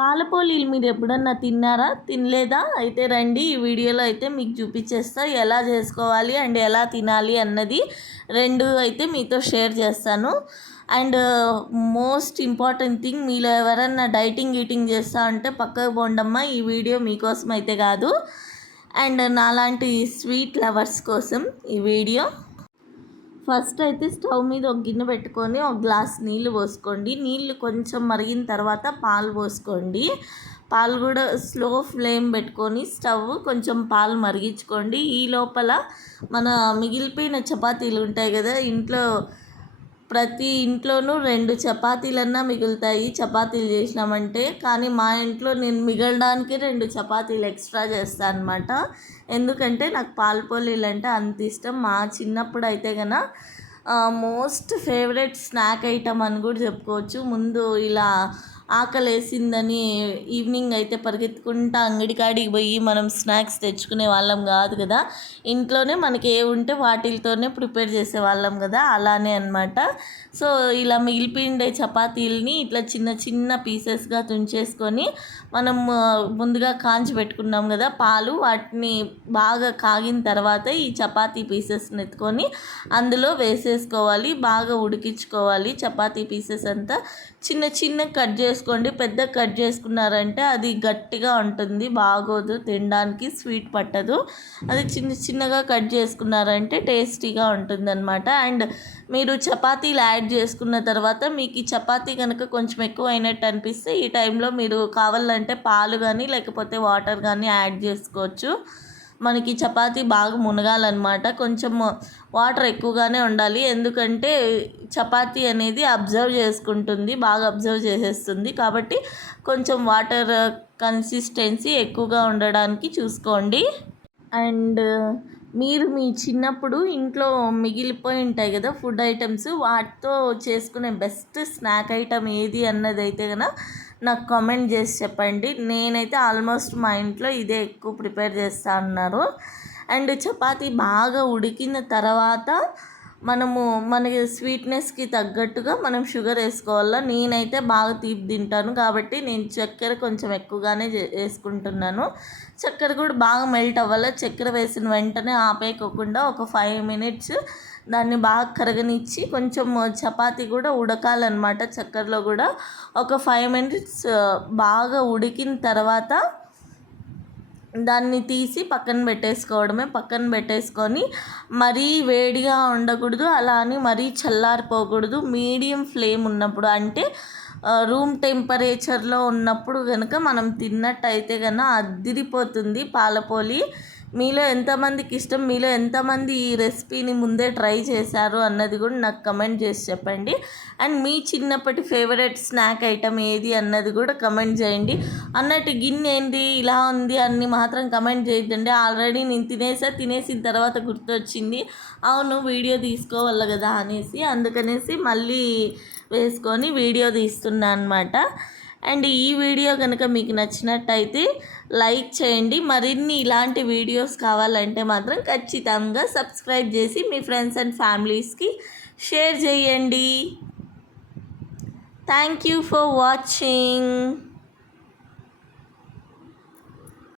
పాలపోలీలు మీరు ఎప్పుడన్నా తిన్నారా? తినలేదా? అయితే రండి ఈ వీడియోలో అయితే మీకు చూపించేస్తా. ఎలా చేసుకోవాలి అండ్ ఎలా తినాలి అన్నది రెండు అయితే మీతో షేర్ చేస్తాను. అండ్ మోస్ట్ ఇంపార్టెంట్ థింగ్ మీలో ఎవరన్నా డైటింగ్ ఈటింగ్ చేస్తా అంటే పక్కకు పోండమ్మా ఈ వీడియో మీకోసం అయితే కాదు. అండ్ నాలాంటి స్వీట్ లవర్స్ కోసం ఈ వీడియో ఫస్ట్ అయితే స్టవ్ మీద ఒక గిన్నె పెట్టుకొని ఒక గ్లాస్ నీళ్ళు పోసుకోండి. నీళ్ళు కొంచెం మరిగిన తర్వాత పాలు పోసుకోండి. పాలు కూడా స్లో ఫ్లేమ్ పెట్టుకొని స్టవ్ కొంచెం పాలు మరిగించుకోండి. ఈ లోపల మన మిగిలిపోయిన చపాతీలు ఉంటాయి కదా ఇంట్లో ప్రతి ఇంట్లోనూ రెండు చపాతీలన్నా మిగులుతాయి. చపాతీలు చేసినామంటే కానీ మా ఇంట్లో నేను మిగలడానికి రెండు చపాతీలు ఎక్స్ట్రా చేస్తాను అనమాట ఎందుకంటే నాకు పాలపోలీలు అంటే అంత ఇష్టం. మా చిన్నప్పుడు అయితే కనుక మోస్ట్ ఫేవరెట్ స్నాక్ ఐటమ్ అని కూడా చెప్పుకోవచ్చు. ముందు ఇలా ఆకలేసిందని ఈవినింగ్ అయితే పరిగెత్తుకుంటా అంగడి కాడికి పోయి మనం స్నాక్స్ తెచ్చుకునే వాళ్ళం కాదు కదా. ఇంట్లోనే మనకి ఏ ఉంటే వాటితోనే ప్రిపేర్ చేసే వాళ్ళం కదా అలానే అనమాట సో ఇలా మిగిలిపిండే చపాతీలని ఇట్లా చిన్న చిన్న పీసెస్గా తుంచేసుకొని మనం ముందుగా కాంచి పెట్టుకున్నాం కదా పాలు వాటిని బాగా కాగిన తర్వాత ఈ చపాతీ పీసెస్ని ఎత్తుకొని అందులో వేసేసుకోవాలి బాగా ఉడికించుకోవాలి చపాతీ పీసెస్ అంతా. చిన్న చిన్న కట్ చేసి చేసుకోండి. పెద్ద కట్ చేసుకున్నారంటే అది గట్టిగా ఉంటుంది బాగోదు తినడానికి స్వీట్ పట్టదు. అది చిన్న చిన్నగా కట్ చేసుకున్నారంటే టేస్టీగా ఉంటుంది అనమాట అండ్ మీరు చపాతీలు యాడ్ చేసుకున్న తర్వాత మీకు ఈ చపాతీ కనుక కొంచెం ఎక్కువ అయినట్టు అనిపిస్తే ఈ టైంలో మీరు కావాలంటే పాలు కానీ లేకపోతే వాటర్ కానీ యాడ్ చేసుకోవచ్చు. మనకి చపాతీ బాగా మునగాలన్నమాట. కొంచెం వాటర్ ఎక్కువగానే ఉండాలి. ఎందుకంటే చపాతీ అనేది అబ్జర్వ్ చేసుకుంటుంది బాగా అబ్జర్వ్ చేసేస్తుంది. కాబట్టి కొంచెం వాటర్ కన్సిస్టెన్సీ ఎక్కువగా ఉండడానికి చూసుకోండి. అండ్ మీరు మీ చిన్నప్పుడు ఇంట్లో మిగిలిపోయి ఉంటాయి కదా ఫుడ్ ఐటమ్స్ వాటితో చేసుకునే బెస్ట్ స్నాక్ ఐటమ్ ఏది అన్నది అయితే కనుక నాకు కామెంట్ చేసి చెప్పండి. నేనైతే ఆల్మోస్ట్ మా ఇంట్లో ఇదే ఎక్కువ ప్రిపేర్ చేస్తా అన్నారు. అండ్ చపాతీ బాగా ఉడికిన తర్వాత మనము మనకి స్వీట్నెస్కి తగ్గట్టుగా మనం షుగర్ వేసుకోవాలా? నేనైతే బాగా తీపి తింటాను కాబట్టి నేను చక్కెర కొంచెం ఎక్కువగానే వేసుకుంటున్నాను. చక్కెర కూడా బాగా మెల్ట్ అవ్వాలి? చక్కెర వేసిన వెంటనే ఆపేయకోకుండా ఒక ఫైవ్ మినిట్స్ దాన్ని బాగా కరగనిచ్చి కొంచెం చపాతి కూడా ఉడకాలన్నమాట చక్కెరలో కూడా. ఒక ఫైవ్ మినిట్స్ బాగా ఉడికిన తర్వాత దాన్ని తీసి పక్కన పెట్టేసుకోవడమే. పక్కన పెట్టేసుకొని మరీ వేడిగా ఉండకూడదు అలా అని మరీ చల్లారిపోకూడదు. మీడియం ఫ్లేమ్ ఉన్నప్పుడు అంటే రూమ్ టెంపరేచర్లో ఉన్నప్పుడు కనుక మనం తిన్నట్టయితే కనుక అద్దిరిపోతుంది పాలపోలి మీలో ఎంతమందికి ఇష్టం మీలో ఎంతమంది ఈ రెసిపీని ముందే ట్రై చేశారు అన్నది కూడా నాకు కమెంట్ చేసి చెప్పండి. అండ్ మీ చిన్నప్పటి ఫేవరెట్ స్నాక్ ఐటమ్ ఏది అన్నది కూడా కమెంట్ చేయండి. అన్నట్టు గిన్నె ఏంటి ఇలా ఉంది అన్ని మాత్రం కమెంట్ చేయొద్దండి. ఆల్రెడీ నేను తినేసా తినేసిన తర్వాత గుర్తొచ్చింది. అవును వీడియో తీసుకోవాలి కదా అనేసి అందుకనేసి మళ్ళీ వేసుకొని వీడియో తీస్తున్నా అనమాట అండ్ ఈ వీడియో కనుక మీకు నచ్చినట్టయితే లైక్ చేయండి. మరిన్ని ఇలాంటి వీడియోస్ కావాలంటే మాత్రం ఖచ్చితంగా సబ్స్క్రైబ్ చేసి మీ ఫ్రెండ్స్ అండ్ ఫ్యామిలీస్కి షేర్ చేయండి. Thank you for watching.